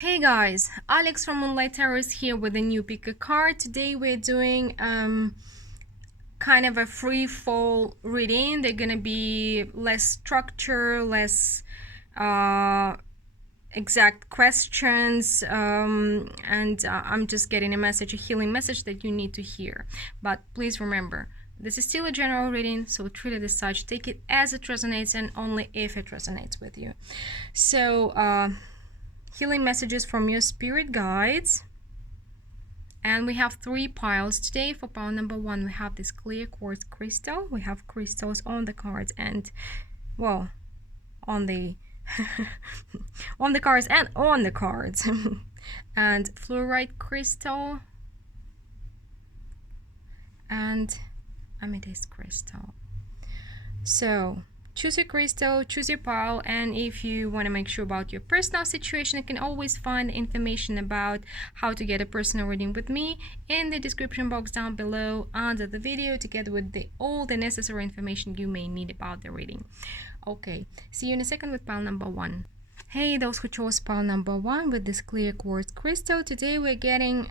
Hey guys, Alex from Untitled Chapter is here with a new pick a card. Today we're doing kind of a free fall reading. They're gonna be less structure, less exact questions, and I'm just getting a message, a healing message that you need to hear. But please remember, this is still a general reading, so treat it as such. Take it as it resonates and only if it resonates with you. So healing messages from your spirit guides, and we have 3 piles today. For pile number 1, we have this clear quartz crystal. We have crystals on the cards and, well, on the on the cards and on the cards and fluorite crystal and amethyst crystal. So choose your crystal, choose your pile, and if you want to make sure about your personal situation, you can always find information about how to get a personal reading with me in the description box down below under the video, together with all the necessary information you may need about the reading. Okay, see you in a second with pile number 1. Hey, those who chose pile number 1 with this clear quartz crystal, today we're getting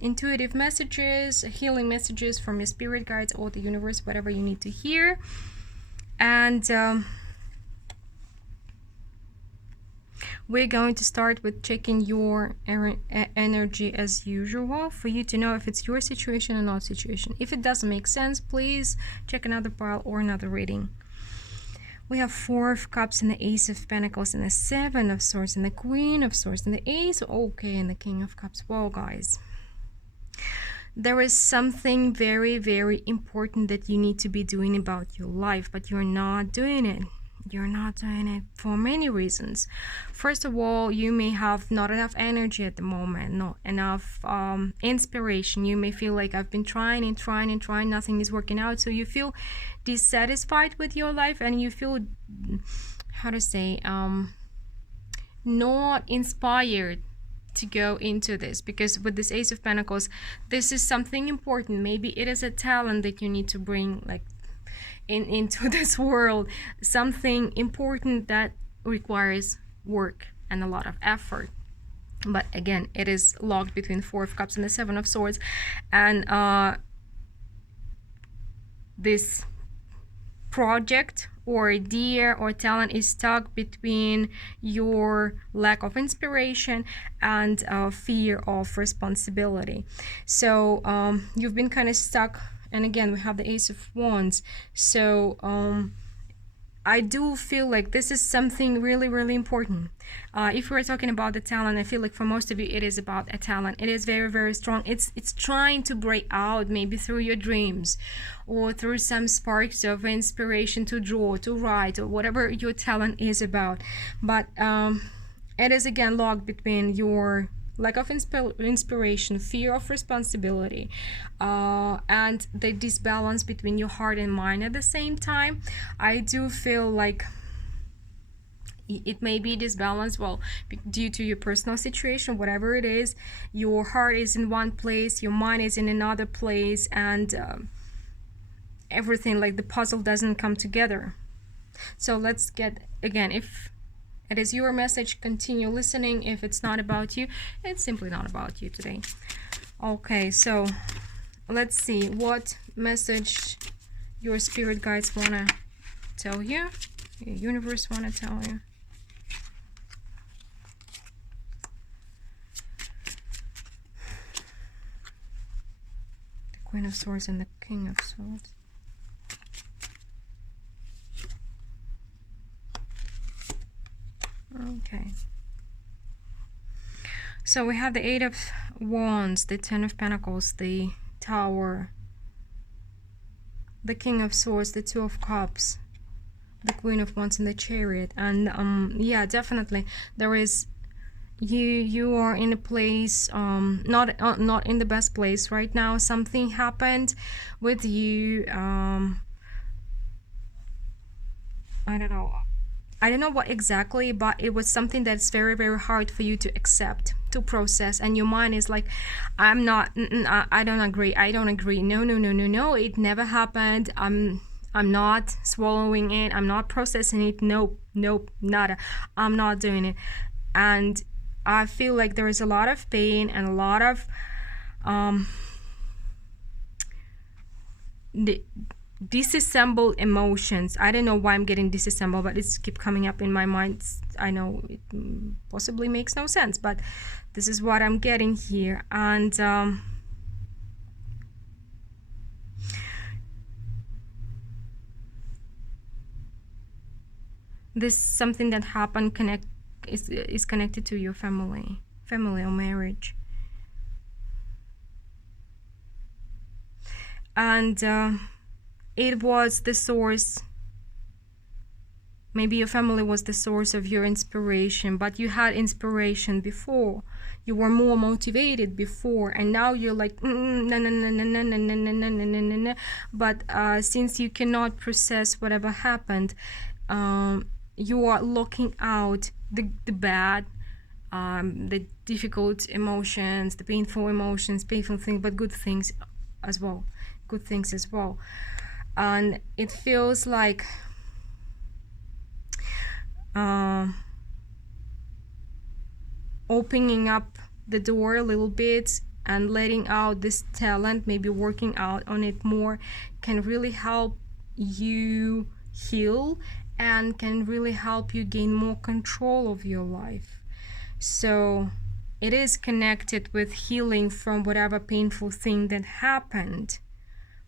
intuitive messages, healing messages from your spirit guides or the universe, whatever you need to hear. And we're going to start with checking your energy as usual, for you to know if it's your situation or not situation. If it doesn't make sense, please check another pile or another reading. We have 4 of Cups and the Ace of Pentacles and the 7 of Swords and the Queen of Swords and the Ace, okay, and the King of Cups. Well, guys, there is something very, very important that you need to be doing about your life, but you're not doing it. You're not doing it for many reasons. First of all, you may have not enough energy at the moment, not enough inspiration. You may feel like I've been trying and trying and trying, nothing is working out. So you feel dissatisfied with your life and you feel, how to say, not inspired to go into this, because with this Ace of Pentacles, this is something important. Maybe it is a talent that you need to bring like into this world, something important that requires work and a lot of effort. But again, it is locked between 4 of Cups and the 7 of Swords, and this project or idea or talent is stuck between your lack of inspiration and fear of responsibility. So you've been kind of stuck. And again, we have the Ace of Wands. So I do feel like this is something really, really important. If we're talking about the talent, I feel like for most of you, it is about a talent. It is very, very strong. It's trying to break out, maybe through your dreams or through some sparks of inspiration to draw, to write, or whatever your talent is about. But it is again locked between your lack of inspiration, fear of responsibility, and the disbalance between your heart and mind at the same time. I do feel like it may be disbalanced, well, due to your personal situation, whatever it is. Your heart is in one place, your mind is in another place, and everything, like the puzzle doesn't come together. So let's get, again, if it is your message, continue listening. If it's not about you, it's simply not about you today. Okay, so let's see what message your spirit guides want to tell you, your universe want to tell you. The Queen of Swords and the King of Swords. Okay, so we have the 8 of Wands, the 10 of Pentacles, the Tower, the King of Swords, the 2 of Cups, the Queen of Wands, and the Chariot. And yeah, definitely there is, you are in a place, not in the best place right now. Something happened with you. I don't know what exactly, but it was something that's very, very hard for you to accept, to process, and your mind is like, I don't agree, no, it never happened, I'm not swallowing it, I'm not processing it, nope, nada, I'm not doing it. And I feel like there is a lot of pain and a lot of disassembled emotions. I don't know why I'm getting disassembled, but it's keep coming up in my mind. I know it possibly makes no sense, but this is what I'm getting here. And this is something that happened is connected to your family or marriage. And it was the source. Maybe your family was the source of your inspiration, but you had inspiration before. You were more motivated before, and now you're like, no, no, no, no, no, no, no, no, no, no, no, no, no. But since you cannot process whatever happened, you are looking out the bad, the difficult emotions, the painful emotions, painful things, but good things as well. Good things as well. And it feels like opening up the door a little bit and letting out this talent, maybe working out on it more, can really help you heal and can really help you gain more control of your life. So it is connected with healing from whatever painful thing that happened.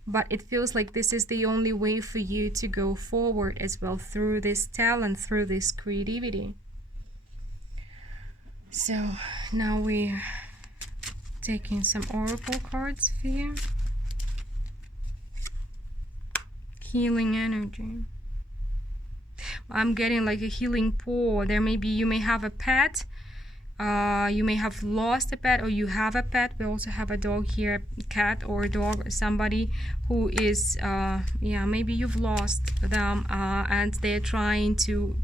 But it feels like this is the only way for you to go forward as well, through this talent, through this creativity. So now we're taking some oracle cards for you. Healing energy. I'm getting like a healing pool. There may be, you may have a pet. You may have lost a pet, or you have a pet. We also have a dog here, a cat or a dog, or somebody who is, maybe you've lost them, and they're trying to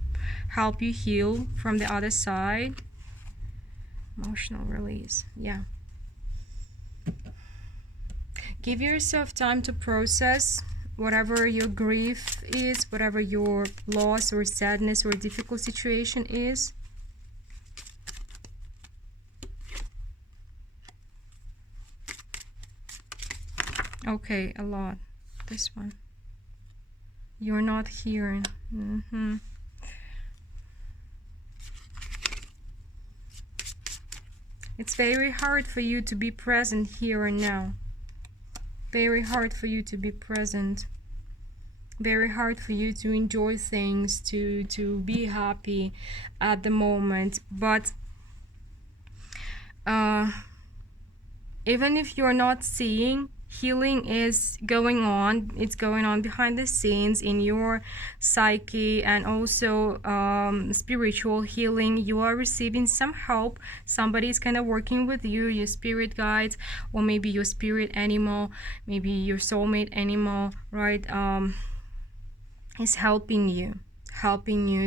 help you heal from the other side. Emotional release, yeah. Give yourself time to process whatever your grief is, whatever your loss or sadness or difficult situation is. Okay, a lot. This one. You're not hearing. It's very hard for you to be present here and now. Very hard for you to be present. Very hard for you to enjoy things, to be happy at the moment. But even if you're not seeing, healing is going on. It's going on behind the scenes in your psyche, and also spiritual healing. You are receiving some help. Somebody is kind of working with you, your spirit guides, or maybe your spirit animal, maybe your soulmate animal, right? Is helping you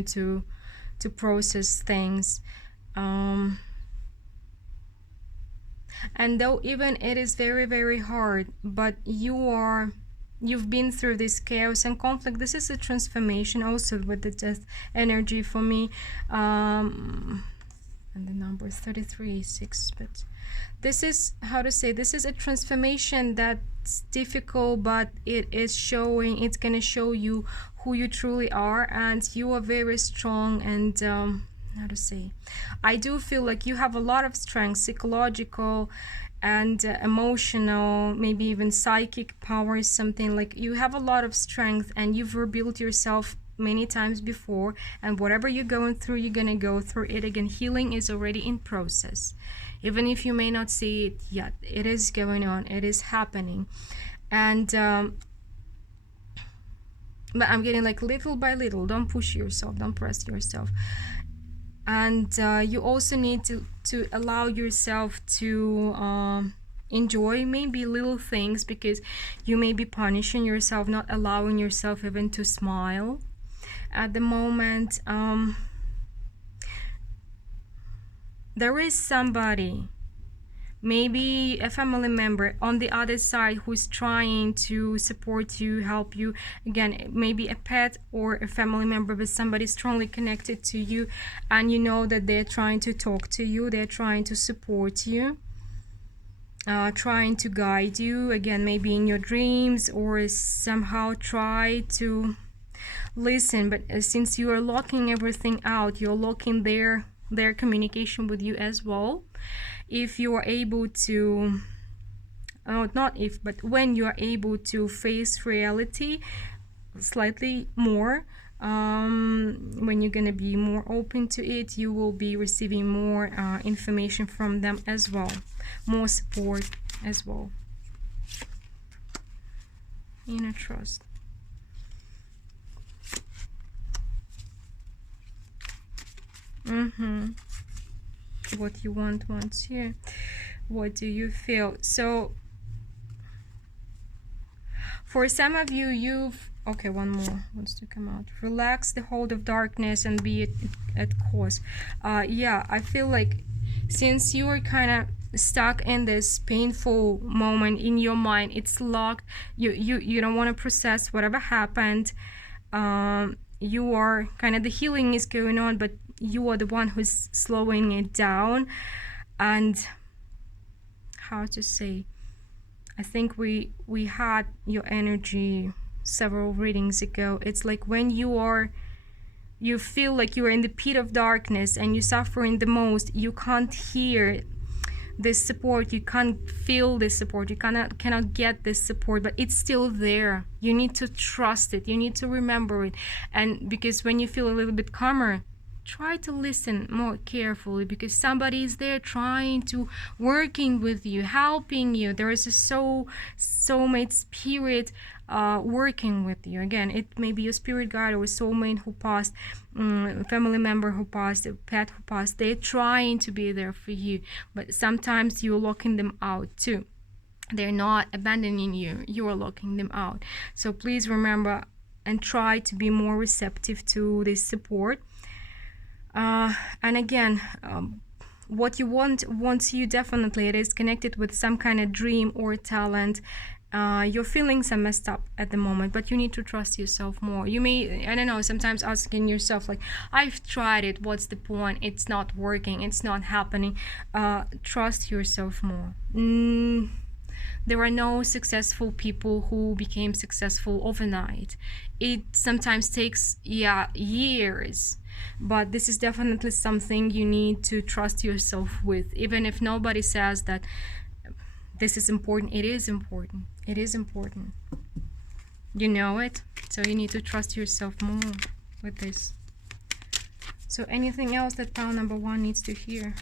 to process things. And though even it is very, very hard, but you've been through this chaos and conflict. This is a transformation also with the death energy for me. And the number is 33, 6. But this is, how to say, this is a transformation that's difficult, but it is showing, it's going to show you who you truly are, and you are very strong. And how to say, I do feel like you have a lot of strength, psychological and emotional, maybe even psychic powers, something like you have a lot of strength, and you've rebuilt yourself many times before, and whatever you're going through, you're gonna go through it again. Healing is already in process, even if you may not see it yet. It is going on, it is happening. And but I'm getting like little by little. Don't push yourself, don't press yourself. And you also need to allow yourself to enjoy maybe little things, because you may be punishing yourself, not allowing yourself even to smile at the moment. There is somebody maybe a family member on the other side who's trying to support you, help you. Again, maybe a pet or a family member, but somebody strongly connected to you, and you know that they're trying to talk to you, they're trying to support you, trying to guide you, again, maybe in your dreams, or somehow try to listen. But since you are locking everything out, you're locking their communication with you as well. If you are able to, not if, but when you are able to face reality slightly more, when you're gonna be more open to it, you will be receiving more information from them as well, more support as well. Inner trust. What you want wants you. What do you feel? So for some of you, you've, okay, one more wants to come out. Relax the hold of darkness and be at cause. Yeah, I feel like since you are kind of stuck in this painful moment in your mind, it's locked, you don't want to process whatever happened. You are kind of, the healing is going on, but you are the one who's slowing it down. And how to say, I think we had your energy several readings ago. It's like when you feel like you are in the pit of darkness and you're suffering the most, you can't hear this support, you can't feel this support, you cannot get this support, but it's still there. You need to trust it, you need to remember it. And because when you feel a little bit calmer, try to listen more carefully, because somebody is there trying to, working with you, helping you. There is a soulmate spirit working with you. Again, it may be your spirit guide or a soulmate who passed, family member who passed, a pet who passed. They're trying to be there for you, but sometimes you're locking them out too. They're not abandoning you, you're locking them out. So please remember and try to be more receptive to this support. And again, what you wants you definitely, it is connected with some kind of dream or talent. Your feelings are messed up at the moment, but you need to trust yourself more. You may, I don't know, sometimes asking yourself like, I've tried it, what's the point? It's not working, it's not happening. Trust yourself more. There are no successful people who became successful overnight. It sometimes takes years, but this is definitely something you need to trust yourself with. Even if nobody says that this is important, it is important. It is important. You know it, so you need to trust yourself more with this. So anything else that pile number 1 needs to hear?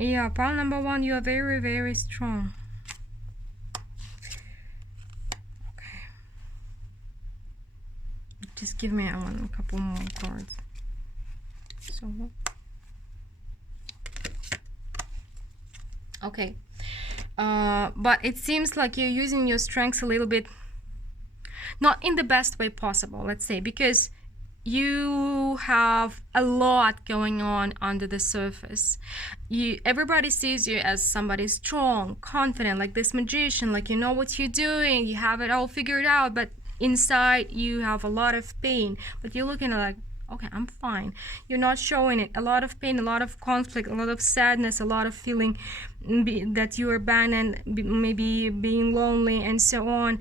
Yeah, pile number 1, you are very, very strong. Okay. Just give me a couple more cards. So, okay. But it seems like you're using your strengths a little bit, not in the best way possible, let's say, because you have a lot going on under the surface. Everybody sees you as somebody strong, confident, like this magician, like you know what you're doing, you have it all figured out, but inside you have a lot of pain. But you're looking like, okay, I'm fine. You're not showing it. A lot of pain, a lot of conflict, a lot of sadness, a lot of feeling that you are abandoned, maybe being lonely, and so on.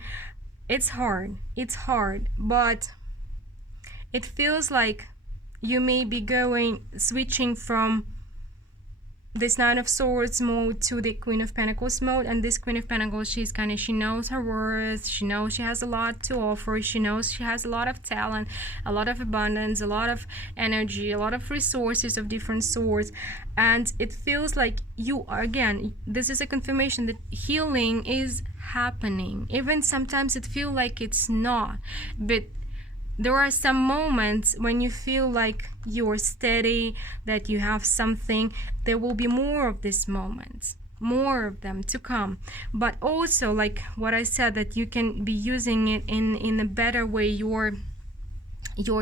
It's hard, but it feels like you may be switching from this Nine of Swords mode to the Queen of Pentacles mode. And this Queen of Pentacles, she knows her worth, she knows she has a lot to offer, she knows she has a lot of talent, a lot of abundance, a lot of energy, a lot of resources of different sorts. And it feels like you are, again, this is a confirmation that healing is happening. Even sometimes it feels like it's not, but there are some moments when you feel like you're steady, that you have something. There will be more of these moments, more of them to come. But also, like what I said, that you can be using it in a better way, your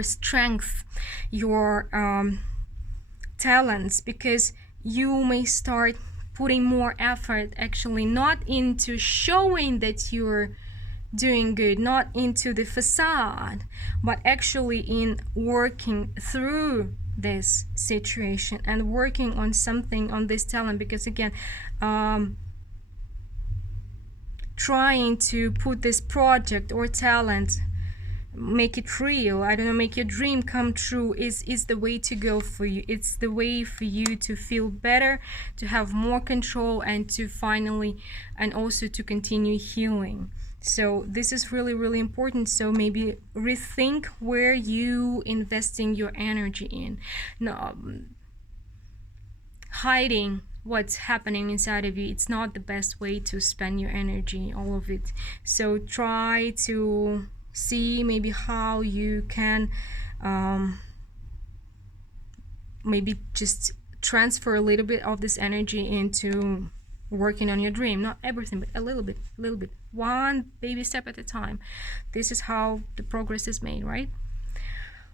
strength, your talents, because you may start putting more effort, actually, not into showing that you're doing good, not into the facade, but actually in working through this situation and working on something, on this talent. Because again, trying to put this project or talent, make it real, I don't know, make your dream come true, is the way to go for you. It's the way for you to feel better, to have more control, and to finally, and also to continue healing. So this is really, really important. So maybe rethink where you investing your energy in. No, hiding what's happening inside of you, it's not the best way to spend your energy, all of it. So try to see maybe how you can maybe just transfer a little bit of this energy into working on your dream. Not everything, but a little bit, one baby step at a time. This is how the progress is made, right?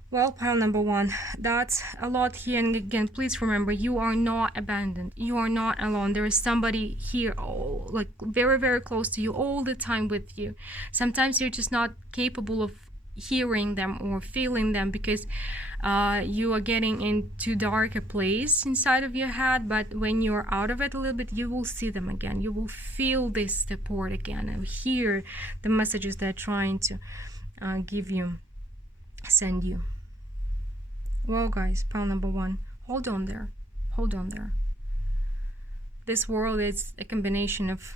Well, pile number one, that's a lot here. And again, please remember, you are not abandoned. You are not alone. There is somebody here, like very, very close to you, all the time with you. Sometimes you're just not capable of hearing them or feeling them, because you are getting into darker place inside of your head. But when you're out of it a little bit, you will see them again. You will feel this support again, and hear the messages they're trying to give you, send you. Well, guys, pile number one, hold on there. Hold on there. This world is a combination of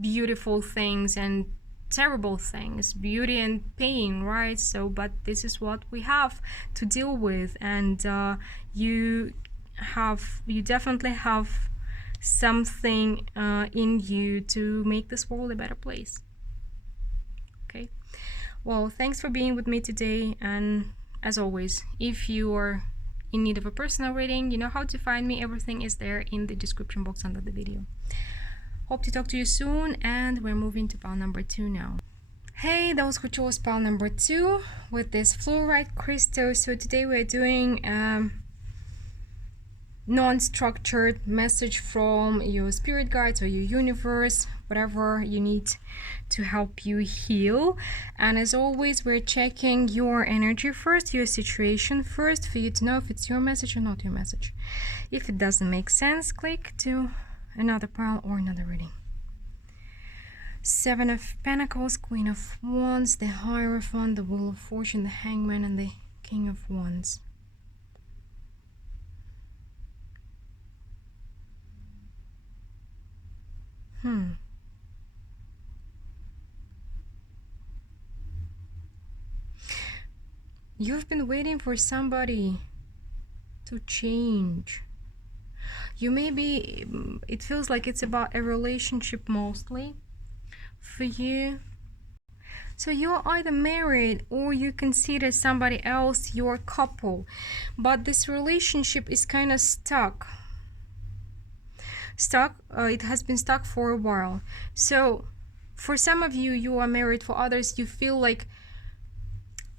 beautiful things and terrible things, beauty and pain, right? So, but this is what we have to deal with, and you definitely have something in you to make this world a better place. Okay. Well, thanks for being with me today, and as always, if you are in need of a personal reading, you know how to find me. Everything is there in the description box under the video. Hope to talk to you soon, and we're moving to pile number 2 now. Hey, those who chose pile number 2 with this fluorite crystal. So today we're doing non-structured message from your spirit guides or your universe, whatever you need to help you heal. And as always, we're checking your energy first, your situation first, for you to know if it's your message or not your message. If it doesn't make sense, click to another pile or another reading. 7 of Pentacles, Queen of Wands, the Hierophant, the Wheel of Fortune, the Hangman, and the King of Wands. You've been waiting for somebody to change. You maybe, it feels like it's about a relationship mostly for you. So you're either married or you consider somebody else your couple, but this relationship is kind of stuck. It has been stuck for a while. So for some of you, you are married. For others, you feel like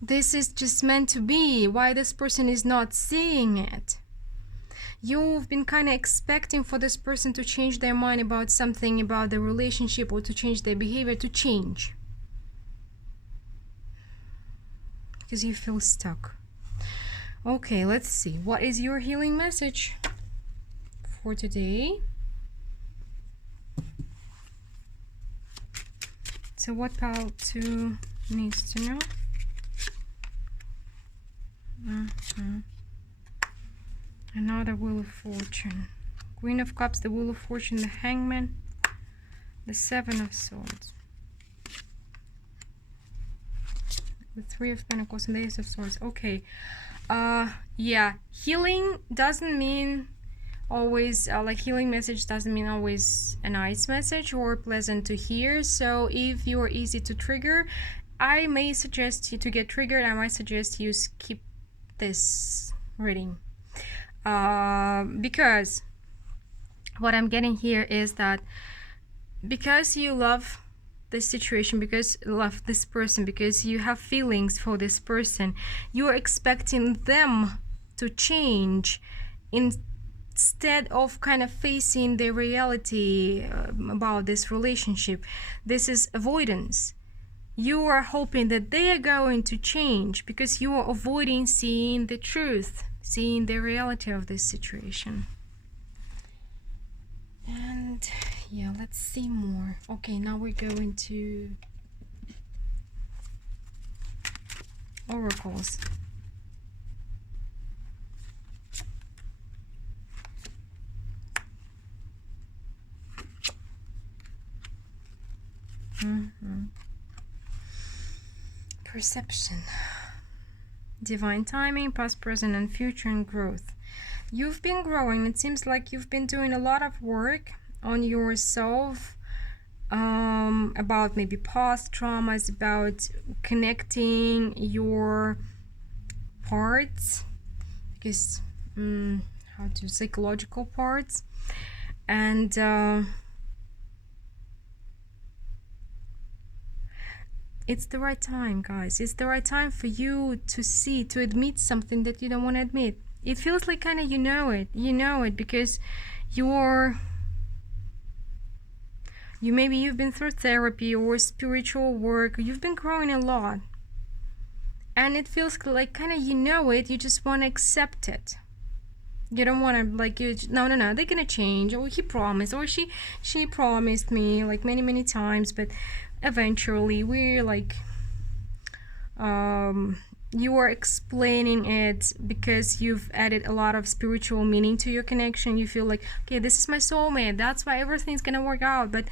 this is just meant to be. Why this person is not seeing it? You've been kind of expecting for this person to change their mind about something, about the relationship, or to change their behavior, to change, because you feel stuck. Okay, let's see. What is your healing message for today? So what pile 2 needs to know? Another Wheel of Fortune. Queen of Cups, the Wheel of Fortune, the Hangman, the 7 of Swords, the 3 of Pentacles, and the Ace of Swords. Okay. Yeah, healing doesn't mean always like healing message doesn't mean always a nice message or pleasant to hear. So if you're easy to trigger, I may suggest you to get triggered. I might suggest you skip this reading, because what I'm getting here is that because you love this situation, because you love this person, because you have feelings for this person, you are expecting them to change instead of kind of facing the reality about this relationship. This is avoidance. You are hoping that they are going to change because you are avoiding seeing the truth, seeing the reality of this situation. And yeah, let's see more. Okay, now we're going to oracles. Perception. Divine timing, past, present, and future, and growth. You've been growing. It seems like you've been doing a lot of work on yourself, about maybe past traumas, about connecting your parts, because how to psychological parts, and it's the right time, guys. It's the right time for you to see, to admit something that you don't want to admit. It feels like kind of you know it because you've been through therapy or spiritual work, you've been growing a lot, and it feels like kind of you know it, you just want to accept it. You don't want to like, no, they're gonna change, or he promised, or she promised me like many times, but eventually we're like, you are explaining it because you've added a lot of spiritual meaning to your connection. You feel like, okay, this is my soulmate, that's why everything's gonna work out. But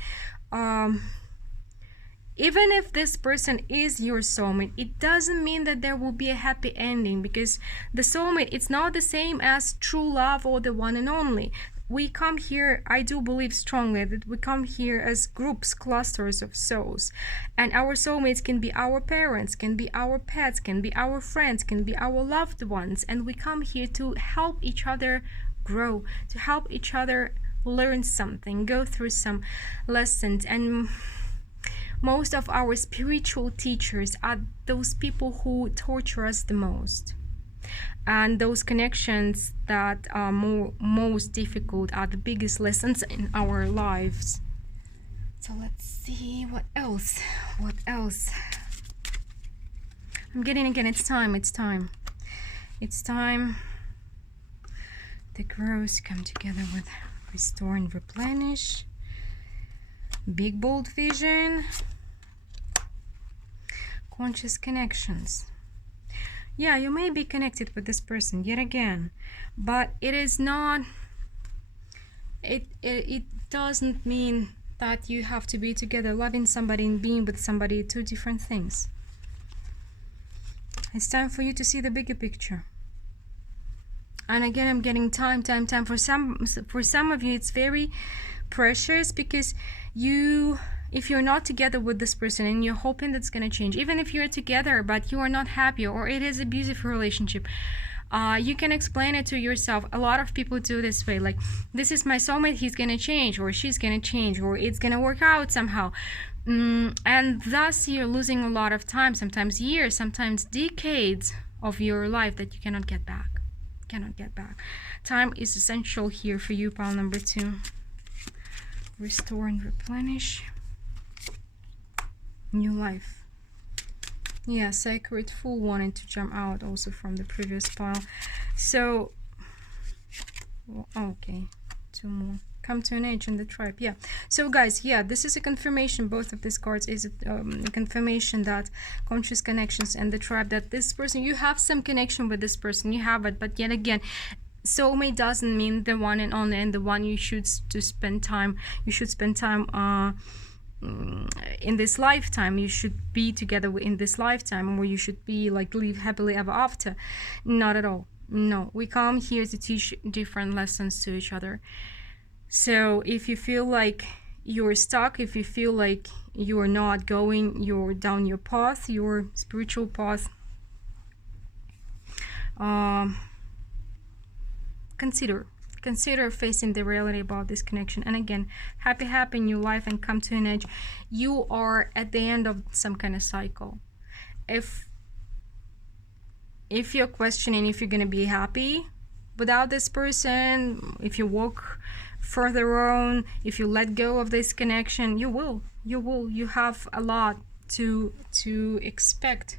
even if this person is your soulmate, it doesn't mean that there will be a happy ending, because the soulmate, it's not the same as true love or the one and only. We come here, I do believe strongly that we come here as groups, clusters of souls, and our soulmates can be our parents, can be our pets, can be our friends, can be our loved ones, and we come here to help each other grow, to help each other learn something, go through some lessons. And most of our spiritual teachers are those people who torture us the most. And those connections that are most difficult are the biggest lessons in our lives. So let's see what else. I'm getting again, it's time. The growths come together with restore and replenish. Big bold vision. Conscious connections. Yeah, you may be connected with this person yet again, but it is not, it doesn't mean that you have to be together. Loving somebody and being with somebody, two different things. It's time for you to see the bigger picture. And again, I'm getting time. For some of you, it's very precious, because if you're not together with this person and you're hoping that's going to change, even if you're together but you are not happy, or it is a abusive relationship, you can explain it to yourself. A lot of people do this way, like, this is my soulmate, he's going to change, or she's going to change, or it's going to work out somehow. And thus you're losing a lot of time, sometimes years, sometimes decades of your life that you cannot get back. Time is essential here for you, pile number 2. Restore and replenish. New life. Yeah, sacred fool wanted to jump out also from the previous pile. So okay, 2 more. Come to an age in the tribe. Yeah, so guys, yeah, this is a confirmation. Both of these cards is a confirmation that conscious connections and the tribe, that this person, you have some connection with this person, you have it, but yet again, soulmate doesn't mean the one and only, and the one you should spend time in this lifetime. You should be together in this lifetime, or you should be like live happily ever after. Not at all. No, we come here to teach different lessons to each other. So if you feel like you're stuck, if you feel like you're not going, you're down your path, your spiritual path, consider facing the reality about this connection. And again, happy in your life and come to an edge. You are at the end of some kind of cycle. If you're questioning if you're going to be happy without this person, if you walk further on, if you let go of this connection, you will. You have a lot to expect.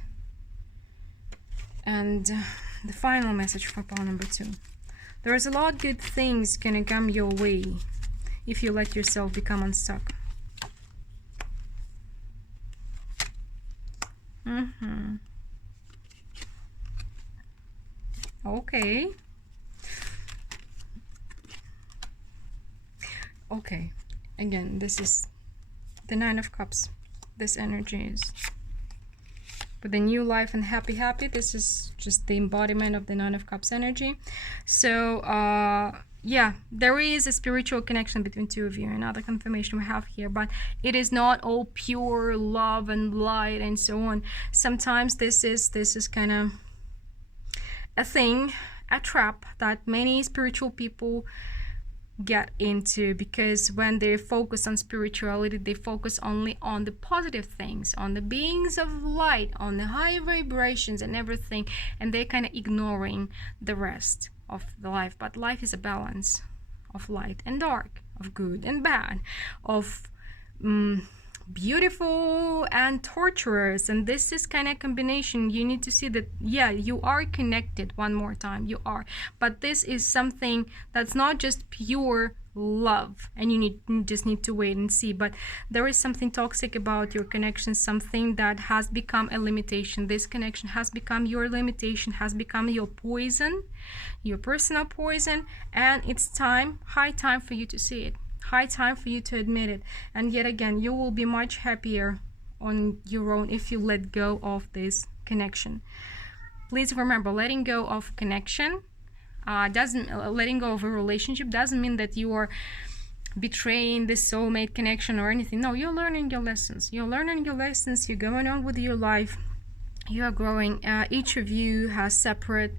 And the final message for pile number 2. There's a lot of good things gonna come your way if you let yourself become unstuck. Okay. Again, this is the 9 of Cups. This energy is with the new life and happy. This is just the embodiment of the 9 of Cups energy. So yeah, there is a spiritual connection between two of you, another confirmation we have here, but it is not all pure love and light and so on. Sometimes this is kind of a thing, a trap that many spiritual people get into, because when they focus on spirituality, they focus only on the positive things, on the beings of light, on the high vibrations and everything, and they're kind of ignoring the rest of the life. But life is a balance of light and dark, of good and bad, of beautiful and torturous, and this is kind of combination. You need to see that, yeah, you are connected. One more time, you are, but this is something that's not just pure love, and you just need to wait and see. But there is something toxic about your connection, something that has become a limitation. This connection has become your limitation, has become your poison, your personal poison, and it's time, high time for you to see it. High time for you to admit it. And yet again, you will be much happier on your own if you let go of this connection. Please remember, letting go of connection letting go of a relationship doesn't mean that you are betraying the soulmate connection or anything. No, you're learning your lessons. You're going on with your life. You are growing. Each of you has separate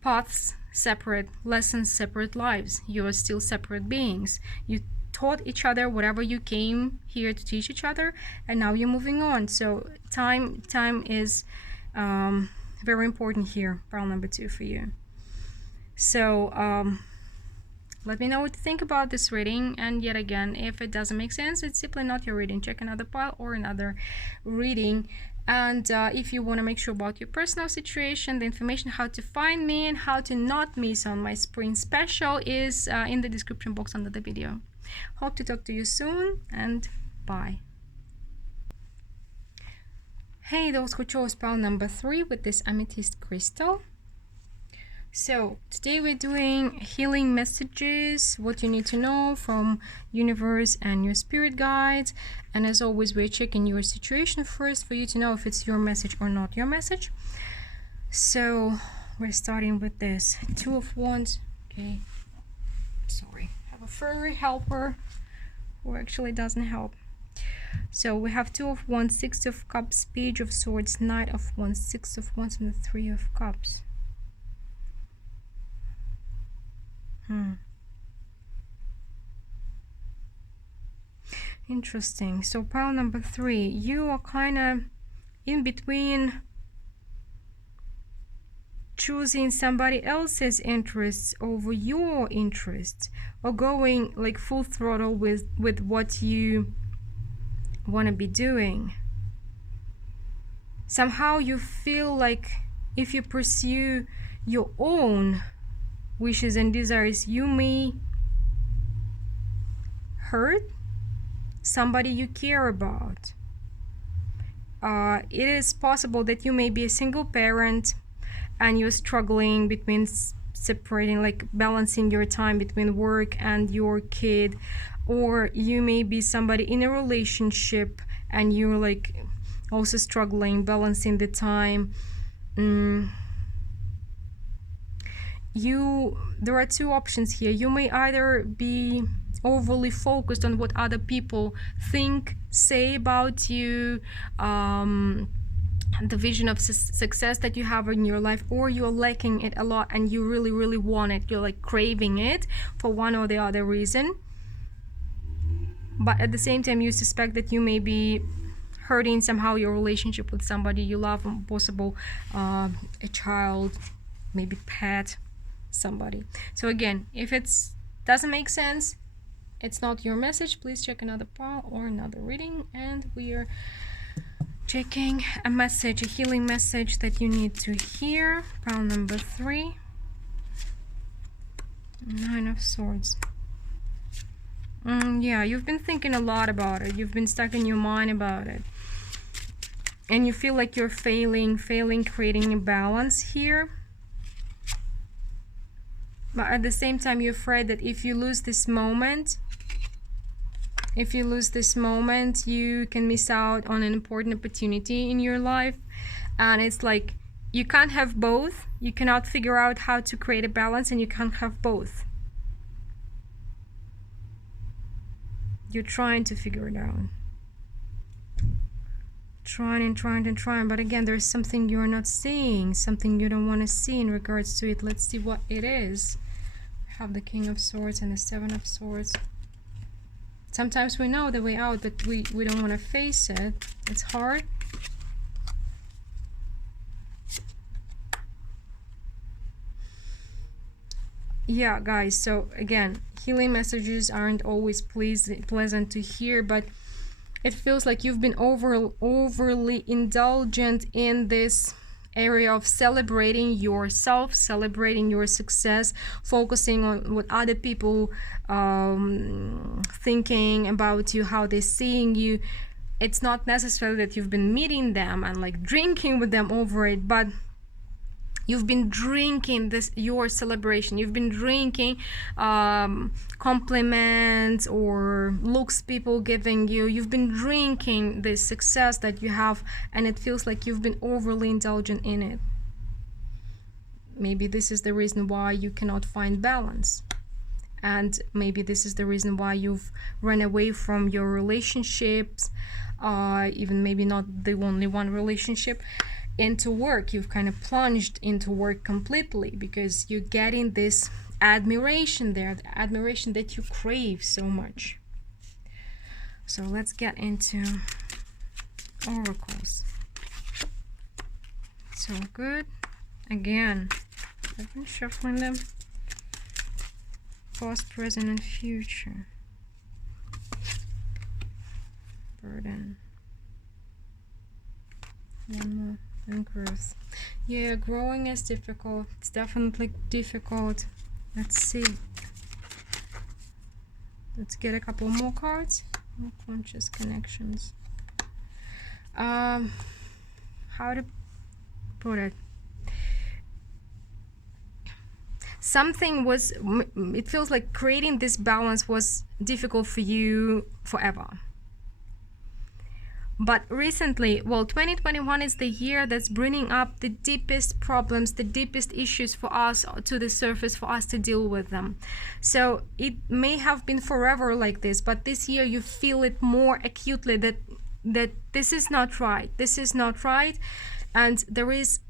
paths, separate lessons, separate lives. You are still separate beings. You taught each other whatever you came here to teach each other, and now you're moving on. So time is very important here, pile number 2 for you. So let me know what you think about this reading, and yet again, if it doesn't make sense, it's simply not your reading. Check another pile or another reading. And if you want to make sure about your personal situation, the information how to find me and how to not miss on my spring special is in the description box under the video. Hope to talk to you soon, and bye. Hey, those who chose pile number 3 with this amethyst crystal. So today we're doing healing messages, what you need to know from universe and your spirit guides. And as always, we're checking your situation first for you to know if it's your message or not your message. So we're starting with this 2 of Wands. Okay, sorry, I have a furry helper who actually doesn't help. So we have 2 of Wands, 6 of Cups, Page of Swords, Knight of Wands, 6 of Wands, and the 3 of Cups. Interesting. So pile number 3, you are kind of in between choosing somebody else's interests over your interests, or going like full throttle with what you want to be doing. Somehow you feel like if you pursue your own wishes and desires, you may hurt somebody you care about. It is possible that you may be a single parent and you're struggling between separating, like balancing your time between work and your kid, or you may be somebody in a relationship and you're like also struggling balancing the time there are two options here. You may either be overly focused on what other people think, say about you, the vision of success that you have in your life, or you're lacking it a lot and you really, really want it. You're like craving it for one or the other reason. But at the same time, you suspect that you may be hurting somehow your relationship with somebody you love, possible a child, maybe pet, somebody. So again, if it doesn't make sense, it's not your message, please check another pile or another reading. And we are checking a message, a healing message that you need to hear. Pile number 3. 9 of Swords. Yeah, you've been thinking a lot about it. You've been stuck in your mind about it. And you feel like you're failing creating a balance here. But at the same time, you're afraid that if you lose this moment, you can miss out on an important opportunity in your life. And it's like, you can't have both. You cannot figure out how to create a balance, and you can't have both. You're trying to figure it out. Trying, but again, there's something you're not seeing, something you don't want to see in regards to it. Let's see what it is. We have the King of Swords and the 7 of Swords. Sometimes we know the way out, but we don't want to face it. It's hard. Yeah, guys, so again, healing messages aren't always pleasant to hear, but it feels like you've been overly indulgent in this area of celebrating yourself, celebrating your success, focusing on what other people thinking about you, how they're seeing you. It's not necessarily that you've been meeting them and like drinking with them over it, but you've been drinking your celebration. You've been drinking compliments or looks people giving you. You've been drinking this success that you have, and it feels like you've been overly indulgent in it. Maybe this is the reason why you cannot find balance. And maybe this is the reason why you've run away from your relationships, even maybe not the only one relationship. Into work, you've kind of plunged into work completely because you're getting this admiration there, the admiration that you crave so much. So let's get into oracles. So good. Again, I've been shuffling them. Past, present, and future. Burden. One more. And growth. Yeah, growing is difficult. It's definitely difficult. Let's see. Let's get a couple more cards. More conscious connections. How to put it? Something was, it feels like creating this balance was difficult for you forever. But recently, well, 2021 is the year that's bringing up the deepest problems, the deepest issues for us to the surface, for us to deal with them. So it may have been forever like this, but this year you feel it more acutely that this is not right. This is not right. And there is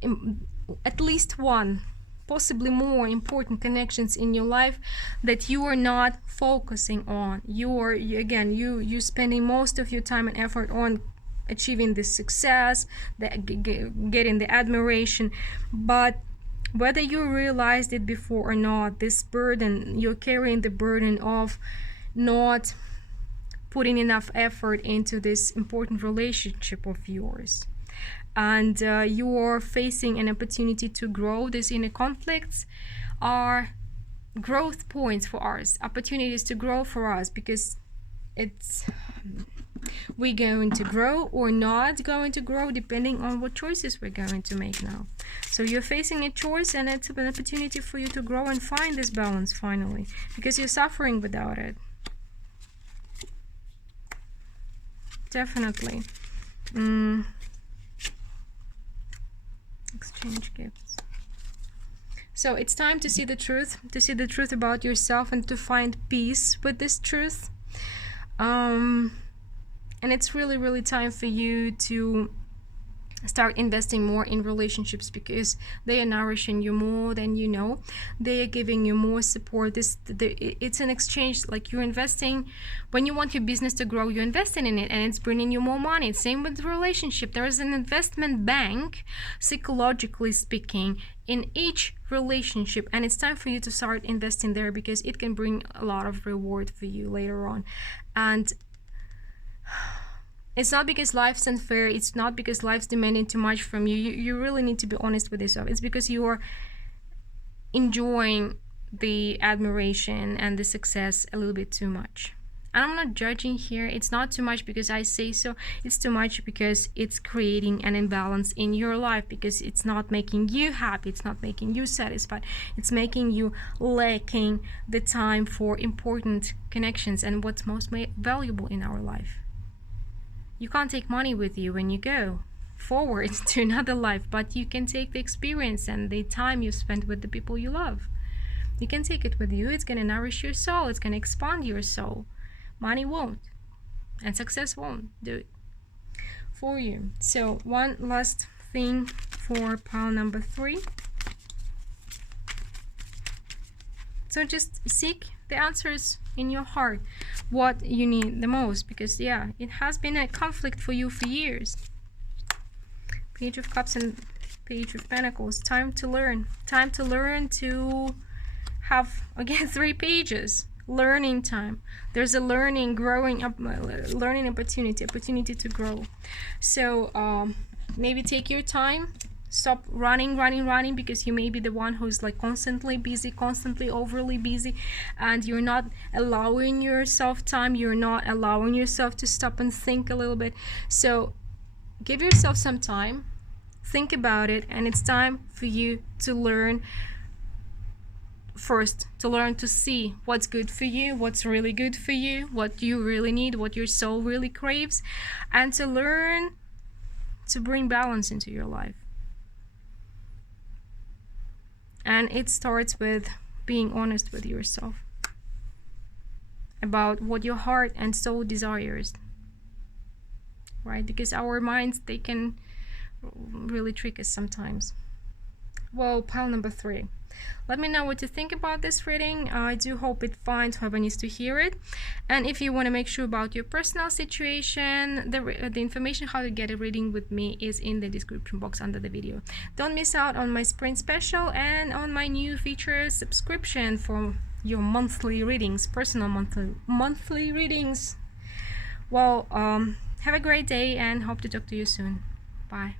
at least one, possibly more important connections in your life that you are not focusing on. You're spending most of your time and effort on achieving this success, getting the admiration, but whether you realized it before or not, this burden, you're carrying the burden of not putting enough effort into this important relationship of yours. And you are facing an opportunity to grow. These inner conflicts are growth points for us, opportunities to grow for us, because it's we're going to grow or not going to grow depending on what choices we're going to make now. So you're facing a choice, and it's an opportunity for you to grow and find this balance finally, because you're suffering without it. Definitely. Exchange gifts. So it's time to see the truth about yourself and to find peace with this truth. And it's really time for you to start investing more in relationships, because they are nourishing you more than you know. They are giving you more support. It's an exchange. Like, you're investing when you want your business to grow, you're investing in it and it's bringing you more money. Same with the relationship. There is an investment bank, psychologically speaking, in each relationship, and it's time for you to start investing there, because it can bring a lot of reward for you later on. And it's not because life's unfair. It's not because life's demanding too much from you. You really need to be honest with yourself. It's because you are enjoying the admiration and the success a little bit too much. And I'm not judging here. It's not too much because I say so. It's too much because it's creating an imbalance in your life, because it's not making you happy. It's not making you satisfied. It's making you lacking the time for important connections and what's most valuable in our life. You can't take money with you when you go forward to another life, but you can take the experience and the time you spent with the people you love. You can take it with you. It's going to nourish your soul. It's going to expand your soul. Money won't, and success won't do it for you. So one last thing for pile number 3. So just seek the answers in your heart, what you need the most, because it has been a conflict for you for years. Page of Cups and Page of Pentacles. Time to learn to have, again, 3 pages. Learning time. There's a learning, growing up, learning opportunity to grow. So maybe take your time. Stop running, because you may be the one who's like constantly busy, constantly overly busy, and you're not allowing yourself time. You're not allowing yourself to stop and think a little bit. So give yourself some time, think about it, and it's time for you to learn first, to learn to see what's good for you, what's really good for you, what you really need, what your soul really craves, and to learn to bring balance into your life. And it starts with being honest with yourself about what your heart and soul desires, right? Because our minds, they can really trick us sometimes. Well, pile number 3. Let me know what you think about this reading. I do hope it finds whoever needs to hear it. And if you want to make sure about your personal situation, the information how to get a reading with me is in the description box under the video. Don't miss out on my spring special and on my new feature subscription for your monthly readings, personal monthly readings. Well, have a great day and hope to talk to you soon. Bye.